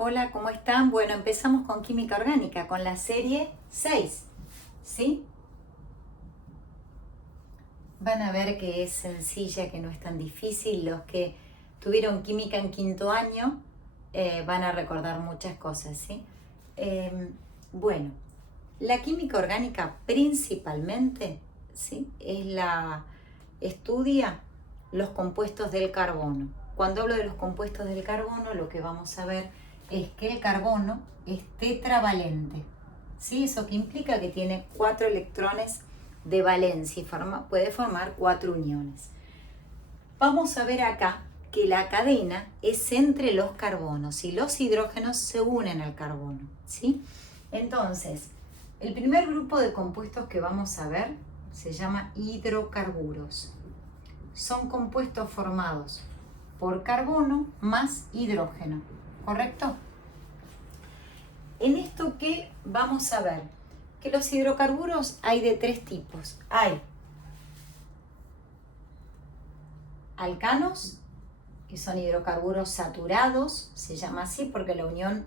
Hola, ¿cómo están? Bueno, empezamos con química orgánica, con la serie 6, ¿sí? Van a ver que es sencilla, que no es tan difícil. Los que tuvieron química en quinto año van a recordar muchas cosas, ¿sí? Bueno, la química orgánica principalmente, ¿sí? Estudia los compuestos del carbono. Cuando hablo de los compuestos del carbono, lo que vamos a ver es que el carbono es tetravalente, ¿sí? Eso que implica que tiene 4 electrones de valencia y puede formar 4 uniones. Vamos a ver acá que la cadena es entre los carbonos y los hidrógenos se unen al carbono, ¿sí? Entonces, el primer grupo de compuestos que vamos a ver se llama hidrocarburos. Son compuestos formados por carbono más hidrógeno, ¿correcto? En esto que vamos a ver que los hidrocarburos hay de 3 tipos. Hay alcanos, que son hidrocarburos saturados, se llama así porque la unión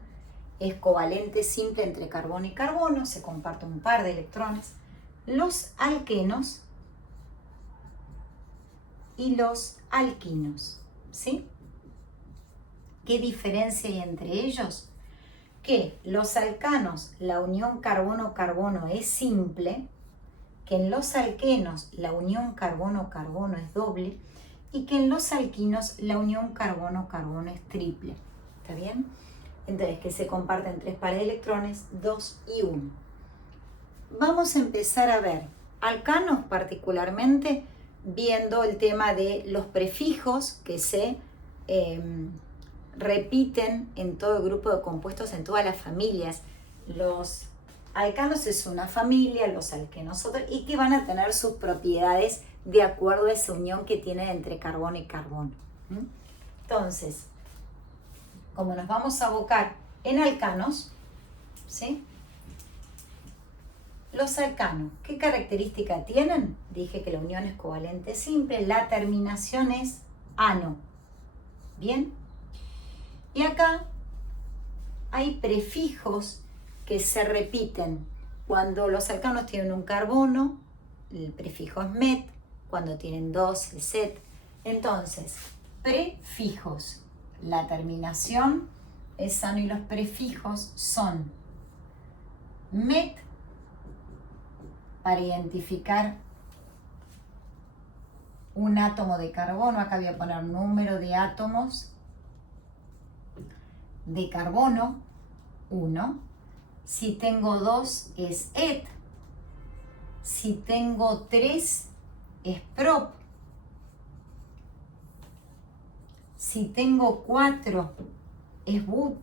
es covalente simple entre carbono y carbono, se comparte un par de electrones. Los alquenos y los alquinos, ¿sí? ¿Qué diferencia hay entre ellos? Que los alcanos, la unión carbono-carbono es simple, que en los alquenos la unión carbono-carbono es doble y que en los alquinos la unión carbono-carbono es triple. ¿Está bien? Entonces, que se comparten 3 pares de electrones, 2 y 1. Vamos a empezar a ver alcanos particularmente viendo el tema de los prefijos que se repiten en todo el grupo de compuestos, en todas las familias. Los alcanos es una familia, los alquenos otros, y que van a tener sus propiedades de acuerdo a esa unión que tienen entre carbono y carbono. Entonces, como nos vamos a abocar en alcanos, ¿sí? Los alcanos, ¿qué característica tienen? Dije que la unión es covalente simple, la terminación es ano. ¿Bien? Y acá hay prefijos que se repiten. Cuando los alcanos tienen un carbono, el prefijo es met, cuando tienen 2, el set. Entonces, prefijos. La terminación es ano y los prefijos son met para identificar un átomo de carbono. Acá voy a poner número de átomos de carbono, 1. Si tengo 2 es et. Si tengo 3 es prop. Si tengo 4 es but.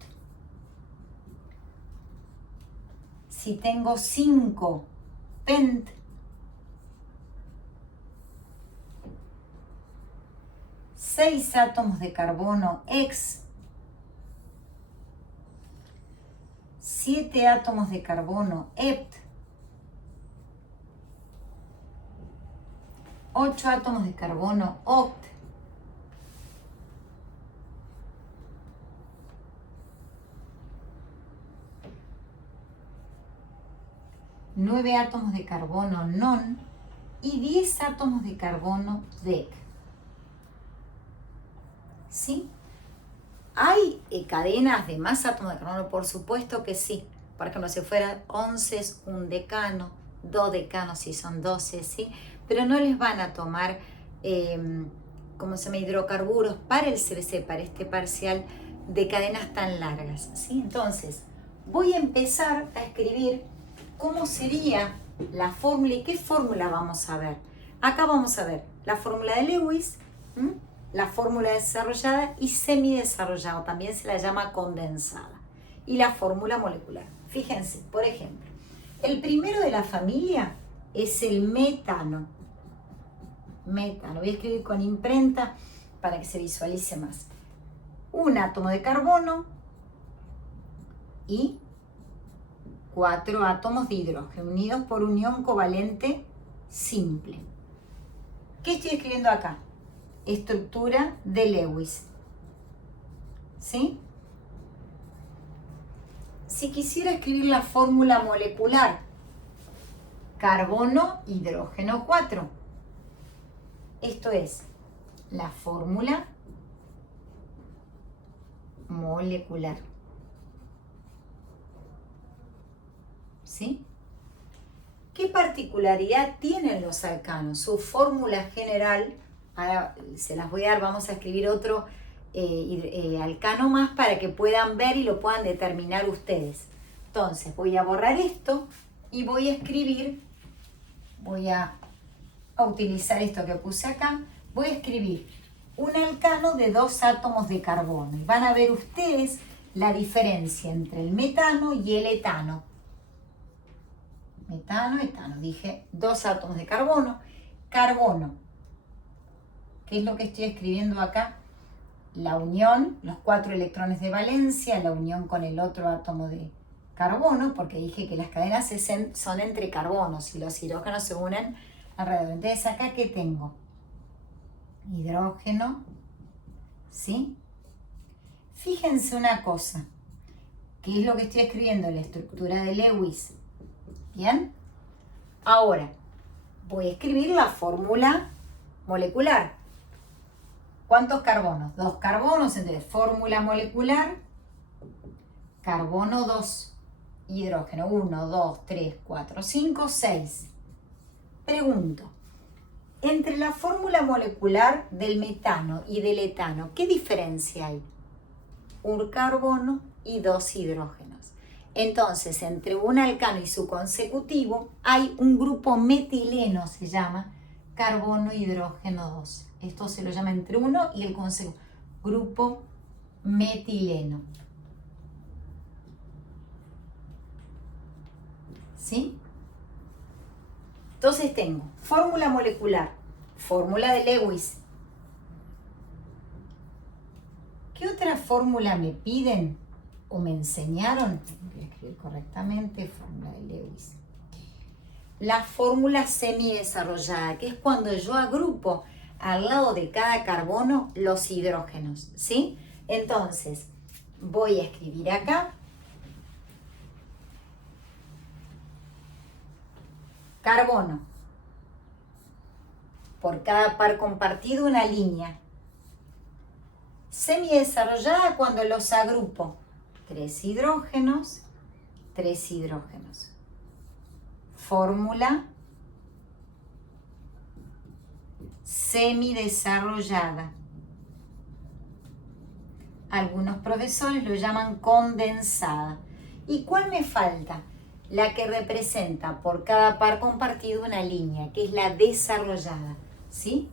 Si tengo 5, pent. Seis átomos de carbono, hex. 7 átomos de carbono, hept. 8 átomos de carbono, oct. 9 átomos de carbono, non. Y 10 átomos de carbono, dec. ¿Sí? ¿Hay cadenas de más átomos de carbono? Por supuesto que sí. Por ejemplo, si fuera 11 es un decano, 2 decanos si son 12, ¿sí? Pero no les van a tomar, ¿cómo se llama? Hidrocarburos para el CBC, para este parcial de cadenas tan largas, ¿sí? Entonces, voy a empezar a escribir cómo sería la fórmula y qué fórmula vamos a ver. Acá vamos a ver la fórmula de Lewis, la fórmula desarrollada y semidesarrollada, también se la llama condensada, y la fórmula molecular. Fíjense, por ejemplo, el primero de la familia es el metano. Metano, voy a escribir con imprenta para que se visualice más. Un átomo de carbono y 4 átomos de hidrógeno unidos por unión covalente simple. ¿Qué estoy escribiendo acá? Estructura de Lewis, ¿sí? Si quisiera escribir la fórmula molecular, carbono, hidrógeno 4. Esto es la fórmula molecular. ¿Sí? ¿Qué particularidad tienen los alcanos? Su fórmula general, ahora se las voy a dar, vamos a escribir otro alcano más para que puedan ver y lo puedan determinar ustedes. Entonces voy a borrar esto y voy a escribir, voy a utilizar esto que puse acá, voy a escribir un alcano de 2 átomos de carbono. Y van a ver ustedes la diferencia entre el metano y el etano. Metano, etano, dije 2 átomos de carbono. Carbono, ¿qué es lo que estoy escribiendo acá? La unión, los 4 electrones de valencia, la unión con el otro átomo de carbono, porque dije que las cadenas son entre carbonos y los hidrógenos se unen alrededor. Entonces, ¿acá qué tengo? Hidrógeno, ¿sí? Fíjense una cosa, ¿qué es lo que estoy escribiendo? La estructura de Lewis. ¿Bien? Ahora, voy a escribir la fórmula molecular. ¿Cuántos carbonos? 2 carbonos, entonces fórmula molecular, carbono 2, hidrógeno 1, 2, 3, 4, 5, 6. Pregunto, entre la fórmula molecular del metano y del etano, ¿qué diferencia hay? Un carbono y 2 hidrógenos. Entonces, entre un alcano y su consecutivo hay un grupo metileno, se llama carbono hidrógeno 2. Esto se lo llama entre uno y el consecutivo, grupo metileno. ¿Sí? Entonces tengo fórmula molecular, fórmula de Lewis. ¿Qué otra fórmula me piden o me enseñaron? Voy a escribir correctamente, fórmula de Lewis. La fórmula semidesarrollada, que es cuando yo agrupo al lado de cada carbono los hidrógenos, ¿sí? Entonces, voy a escribir acá carbono. Por cada par compartido una línea. Semidesarrollada cuando los agrupo. 3 hidrógenos, 3 hidrógenos. Fórmula semidesarrollada. Algunos profesores lo llaman condensada. ¿Y cuál me falta? La que representa por cada par compartido una línea, que es la desarrollada, ¿sí?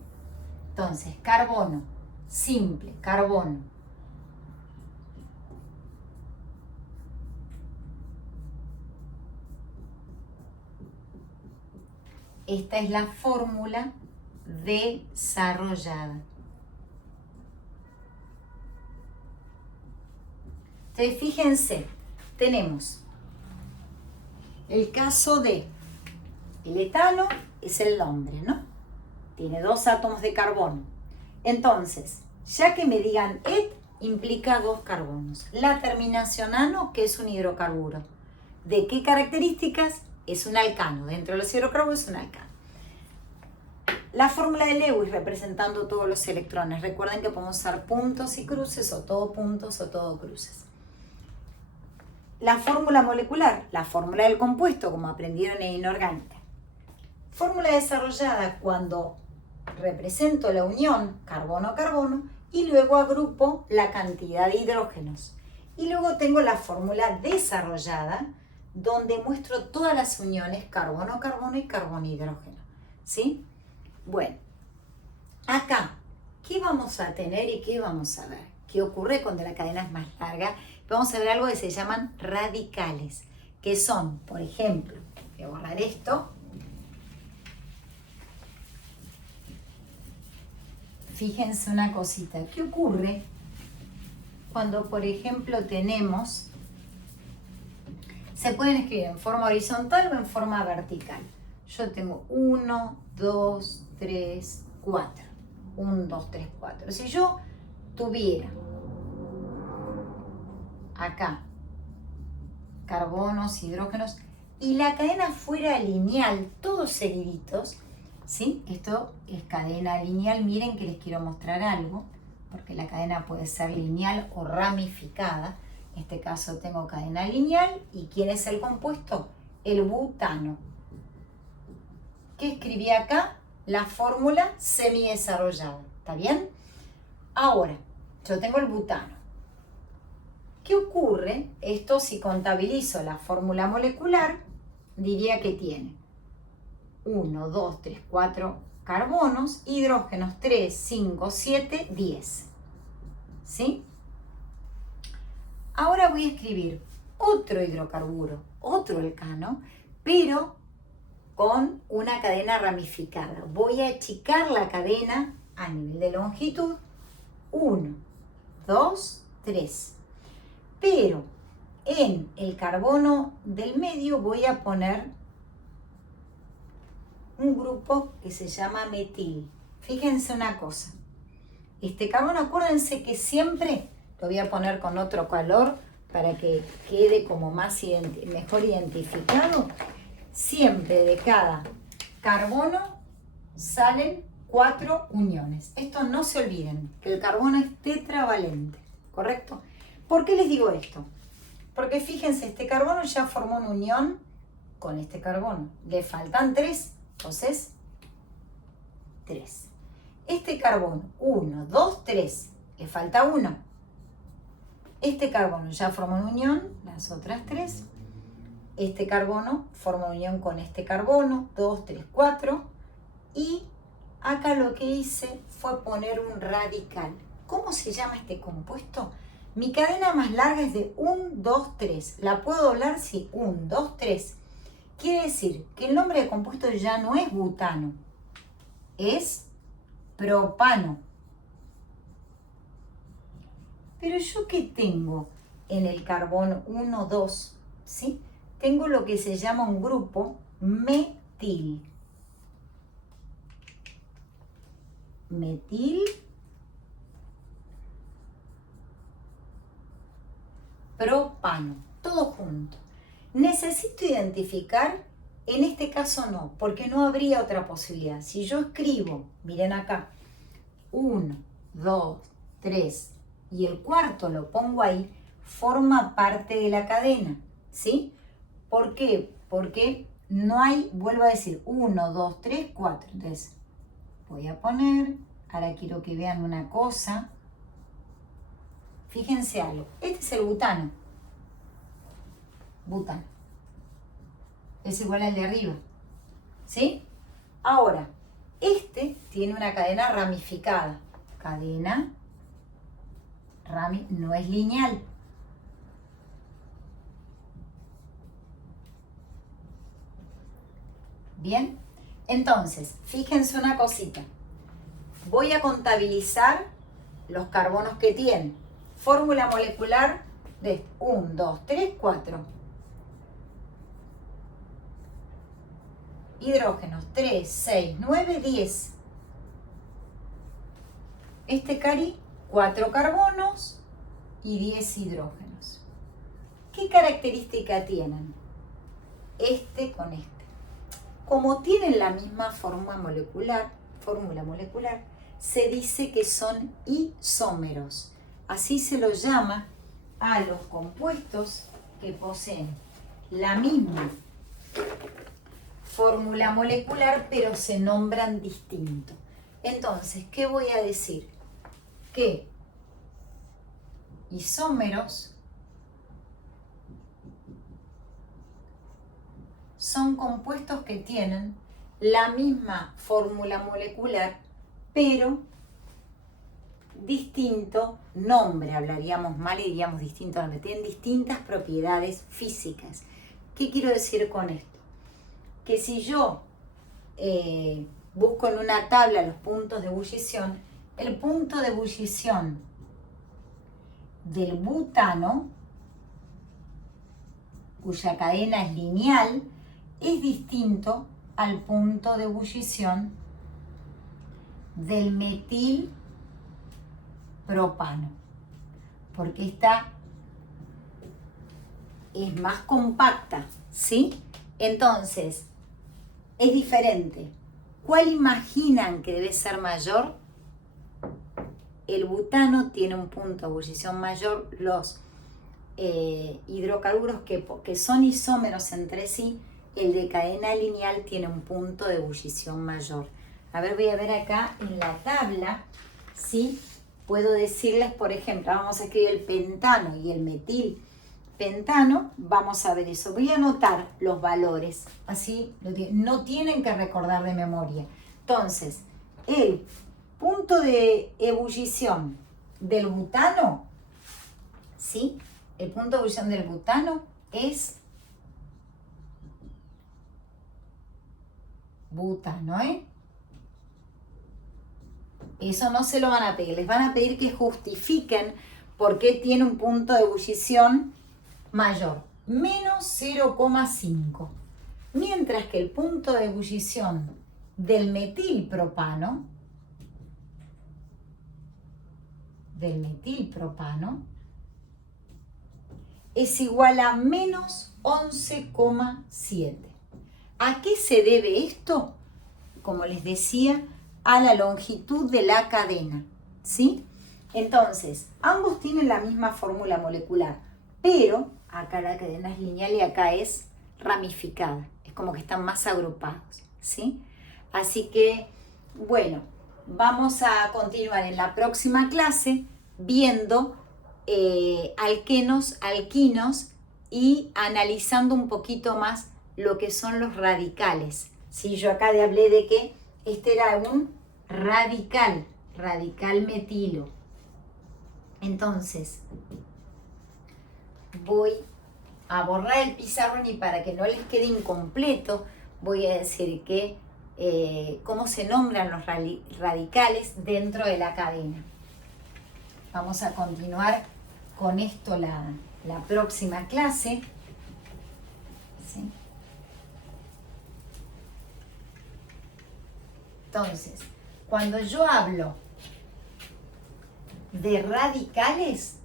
Entonces, carbono, simple, carbono. Esta es la fórmula desarrollada. Entonces, fíjense, tenemos el caso de el etano, es el nombre, ¿no? Tiene 2 átomos de carbono. Entonces, ya que me digan et, implica 2 carbonos. La terminación ano, que es un hidrocarburo. ¿De qué características? Es un alcano. Dentro de los hidrocarburos es un alcano. La fórmula de Lewis representando todos los electrones. Recuerden que podemos usar puntos y cruces, o todo puntos o todo cruces. La fórmula molecular, la fórmula del compuesto, como aprendieron en inorgánica. Fórmula desarrollada cuando represento la unión carbono-carbono y luego agrupo la cantidad de hidrógenos. Y luego tengo la fórmula desarrollada, donde muestro todas las uniones carbono-carbono y carbono-hidrógeno. ¿Sí? Bueno, acá, ¿qué vamos a tener y qué vamos a ver? ¿Qué ocurre cuando la cadena es más larga? Vamos a ver algo que se llaman radicales, que son, por ejemplo, voy a borrar esto. Fíjense una cosita, ¿qué ocurre cuando, por ejemplo, tenemos, se pueden escribir en forma horizontal o en forma vertical? Yo tengo 1, 2, 3, 4. 1, 2, 3, 4. Si yo tuviera acá carbonos, hidrógenos, y la cadena fuera lineal, todos seguiditos, ¿sí? Esto es cadena lineal. Miren que les quiero mostrar algo, porque la cadena puede ser lineal o ramificada. En este caso tengo cadena lineal. ¿Y quién es el compuesto? El butano. ¿Qué escribí acá? La fórmula semidesarrollada. ¿Está bien? Ahora, yo tengo el butano. ¿Qué ocurre? Esto, si contabilizo la fórmula molecular, diría que tiene 1, 2, 3, 4 carbonos, hidrógenos 3, 5, 7, 10. ¿Sí? Ahora voy a escribir otro hidrocarburo, otro alcano, pero con una cadena ramificada. Voy a achicar la cadena a nivel de longitud. 1, 2, 3. Pero en el carbono del medio voy a poner un grupo que se llama metil. Fíjense una cosa. Este carbono, acuérdense que siempre lo voy a poner con otro color para que quede como mejor identificado. Siempre de cada carbono salen 4 uniones. Esto no se olviden, que el carbono es tetravalente, ¿correcto? ¿Por qué les digo esto? Porque fíjense, este carbono ya formó una unión con este carbono. Le faltan 3, entonces 3. Este carbono, 1, 2, 3, le falta 1. Este carbono ya formó una unión, las otras 3. Este carbono forma unión con este carbono, 2, 3, 4. Y acá lo que hice fue poner un radical. ¿Cómo se llama este compuesto? Mi cadena más larga es de 1, 2, 3. ¿La puedo doblar? Sí, 1, 2, 3. Quiere decir que el nombre de compuesto ya no es butano, es propano. Pero yo, ¿qué tengo en el carbono 1, 2? ¿Sí? Tengo lo que se llama un grupo metil. Metil propano, todo junto. Necesito identificar, en este caso no, porque no habría otra posibilidad. Si yo escribo, miren acá, 1, 2, 3 y el cuarto lo pongo ahí, forma parte de la cadena, ¿sí? ¿Por qué? Porque no hay, vuelvo a decir, 1, 2, 3, 4. Entonces, voy a poner, ahora quiero que vean una cosa. Fíjense algo, este es el butano. Butano. Es igual al de arriba. ¿Sí? Ahora, este tiene una cadena ramificada. Cadena no es lineal. Bien, entonces, fíjense una cosita. Voy a contabilizar los carbonos que tiene. Fórmula molecular de 1, 2, 3, 4. Hidrógenos 3, 6, 9, 10. Este cari, 4 carbonos y 10 hidrógenos. ¿Qué característica tienen? Este con este. Como tienen la misma fórmula molecular, se dice que son isómeros. Así se los llama a los compuestos que poseen la misma fórmula molecular, pero se nombran distinto. Entonces, ¿qué voy a decir? Que isómeros son compuestos que tienen la misma fórmula molecular, pero distinto nombre. Hablaríamos mal y diríamos distinto nombre. Tienen distintas propiedades físicas. ¿Qué quiero decir con esto? Que si yo busco en una tabla los puntos de ebullición, el punto de ebullición del butano, cuya cadena es lineal, es distinto al punto de ebullición del metil propano, porque está es más compacta, ¿sí? Entonces, es diferente. ¿Cuál imaginan que debe ser mayor? El butano tiene un punto de ebullición mayor, los hidrocarburos que son isómeros entre sí, el de cadena lineal tiene un punto de ebullición mayor. A ver, voy a ver acá en la tabla, ¿sí? Puedo decirles, por ejemplo, vamos a escribir el pentano y el metilpentano, vamos a ver eso. Voy a anotar los valores, así no tienen que recordar de memoria. Entonces, el punto de ebullición del butano, ¿sí? El punto de ebullición del butano es butano, ¿eh? Eso no se lo van a pedir, les van a pedir que justifiquen por qué tiene un punto de ebullición mayor, menos 0,5. Mientras que el punto de ebullición del metilpropano, es igual a menos 11,7. ¿A qué se debe esto? Como les decía, a la longitud de la cadena, ¿sí? Entonces, ambos tienen la misma fórmula molecular, pero acá la cadena es lineal y acá es ramificada. Es como que están más agrupados, ¿sí? Así que, bueno, vamos a continuar en la próxima clase viendo alquenos, alquinos y analizando un poquito más lo que son los radicales. ¿Sí? Yo acá hablé de que este era un radical metilo. Entonces, voy a borrar el pizarrón y para que no les quede incompleto, voy a decir que cómo se nombran los radicales dentro de la cadena. Vamos a continuar con esto la próxima clase. ¿Sí? Entonces, cuando yo hablo de radicales,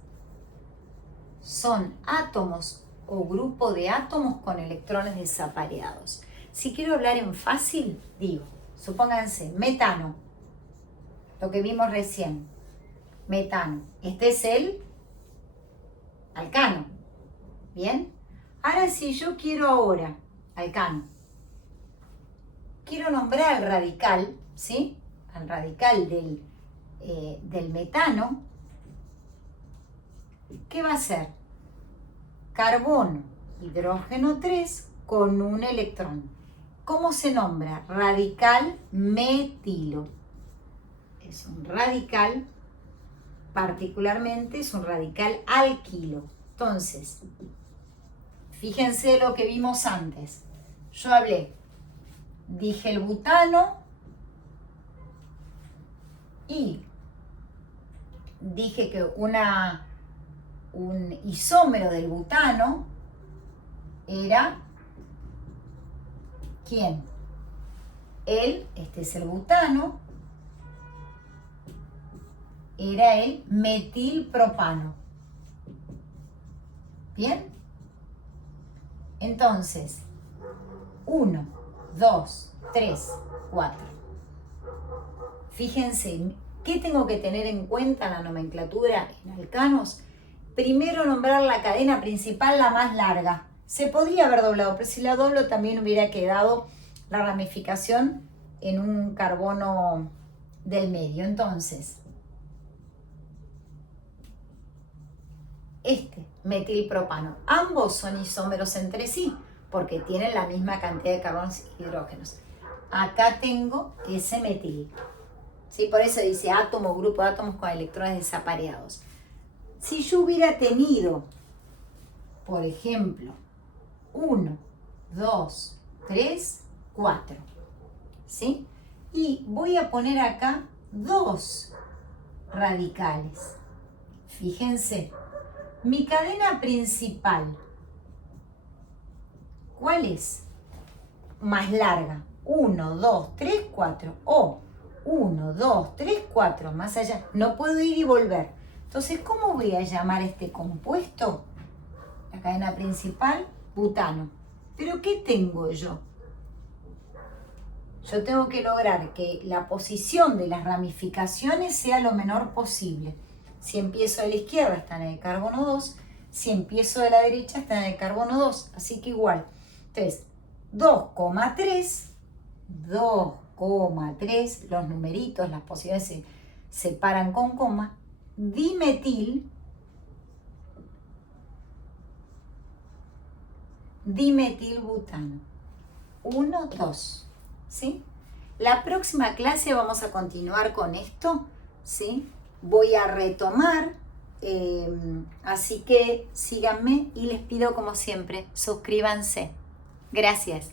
son átomos o grupo de átomos con electrones desapareados. Si quiero hablar en fácil, digo, supónganse, metano, lo que vimos recién, metano. Este es el alcano, ¿bien? Ahora si yo quiero ahora, alcano, quiero nombrar al radical, ¿sí? Al radical del metano, ¿qué va a ser? Carbono, hidrógeno 3 con un electrón. ¿Cómo se nombra? Radical metilo. Es un radical, particularmente es un radical alquilo. Entonces, fíjense lo que vimos antes. Yo dije el butano y dije que un isómero del butano era ¿quién? Este es el butano, era el metilpropano. ¿Bien? Entonces, 1, 2, 3, 4. Fíjense, ¿qué tengo que tener en cuenta en la nomenclatura en alcanos? Primero nombrar la cadena principal, la más larga. Se podría haber doblado, pero si la doblo también hubiera quedado la ramificación en un carbono del medio. Entonces, este metilpropano, ambos son isómeros entre sí, porque tienen la misma cantidad de carbonos y hidrógenos. Acá tengo ese metil. ¿Sí? Por eso dice átomo, grupo de átomos con electrones desapareados. Si yo hubiera tenido, por ejemplo, 1, 2, 3, 4, ¿sí? Y voy a poner acá 2 radicales. Fíjense, mi cadena principal, ¿cuál es? Más larga. 1, 2, 3, 4. O 1, 2, 3, 4. Más allá. No puedo ir y volver. Entonces, ¿cómo voy a llamar este compuesto? la cadena principal, butano. ¿Pero qué tengo yo? Yo tengo que lograr que la posición de las ramificaciones sea lo menor posible. Si empiezo de la izquierda está en el carbono 2, si empiezo de la derecha está en el carbono 2, así que igual. Entonces, 2,3, los numeritos, las posibilidades se separan con coma, dimetilbutano. 1, 2, ¿sí? La próxima clase vamos a continuar con esto, ¿sí? Voy a retomar, así que síganme y les pido como siempre, suscríbanse. Gracias.